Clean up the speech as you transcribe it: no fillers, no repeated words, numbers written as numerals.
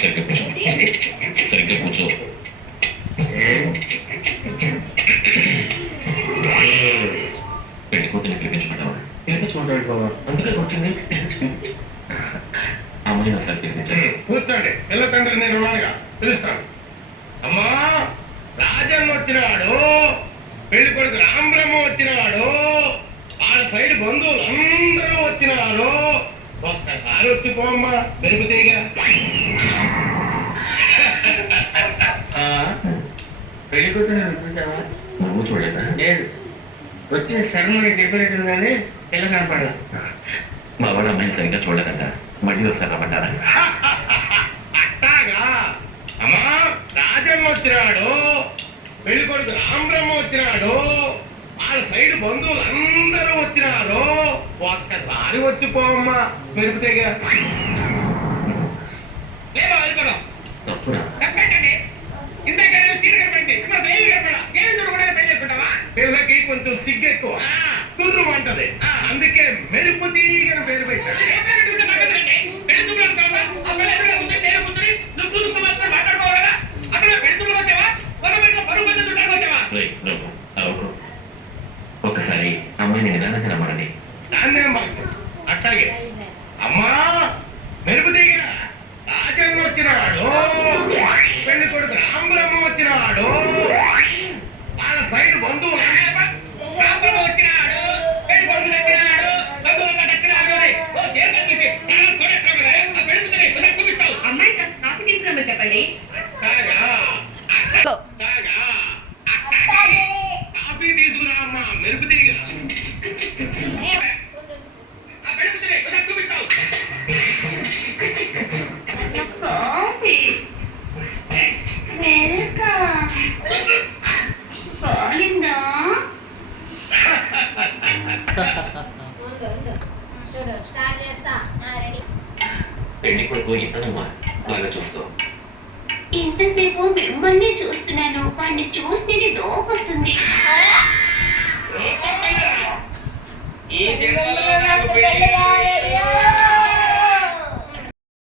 సరిగ్గా కూర్చో, సరిగ్గా కూర్చో. పెళ్లి కూతుర్ని పిలిపించుకుంటావా? పిలిపించుకుంటాడు బాబా. అందుకే కూర్చుంది. అమ్మాయి ఒకసారి పిలిపించాలి. కూర్చోండి. పిల్ల తండ్రి నేను ఉన్నానుగా, పిలుస్తాను. అమ్మా, రాజన్న వచ్చినాడు, పెళ్లి కొడుకు రాంబ్రహ్మ వచ్చినాడు, వాళ్ళ సైడ్ బంధువులు అందరూ వచ్చినారు. ఒక్కసారి వచ్చిపోమ్మా మెరుపుతీగా. పెళ్లి కూతురు అనుకుంటావా? నువ్వు చూడలేదా? లేదు, వచ్చిన శర్మని డెకరేట్ ఉందని పిల్ల కనపడదు. మా వాళ్ళ అమ్మాయిని సరిగ్గా చూడలేదంట. మళ్ళీ ఒకసారి రమ్మంటారా? అట్టాగా. అమ్మా, రాజన్న వచ్చినాడు, పెళ్లి కొడుకు రాంబ్రహ్మ వచ్చినాడు, వాళ్ళ సైడ్ బంధువులు అందరూ వచ్చినారు. ఒక్కసారి వచ్చిపోమ్మా మెరుపుతీగా. తప్పుడా? పిల్లకి కొంచెం సిగ్గెక్కువ, తుర్రు అంటది, అందుకే మెరుపు తీగని పేరు పెట్టాడు. ఒకసారి అమ్మాయిని నిదానంగా రమ్మనండి. దాన్నేం బాగు. అట్టాగే. అమ్మా, మెరుపు తీగ రాజన్న వచ్చినాడు, పెళ్లి కొడుకు రాంబ్రహ్మ వచ్చినాడు, వాళ్ళ సైడ్ బంధువులు రాంబ్రహ్మ వచ్చినాడు, పెళ్లి కొడుకు దక్కినాడు, బంధువులుగా దక్కినాడు. అమ్మాయి కాఫీ తీసుకురమ్మని చెప్పండి. కాఫీ తీసుకురా అమ్మా మెరుపు తీగ. కాఫీ వెల్కా కాలిందా? చూడు స్టార్ట్ చేస్తా. రెడీ. పెళ్లి కొడుకు ఇతనమ్మా, బాగా చూసుకో. ఇంతసేపు మిమ్మల్ని చూస్తున్నాను, వాడిని చూస్తేనే లోపొస్తుంది.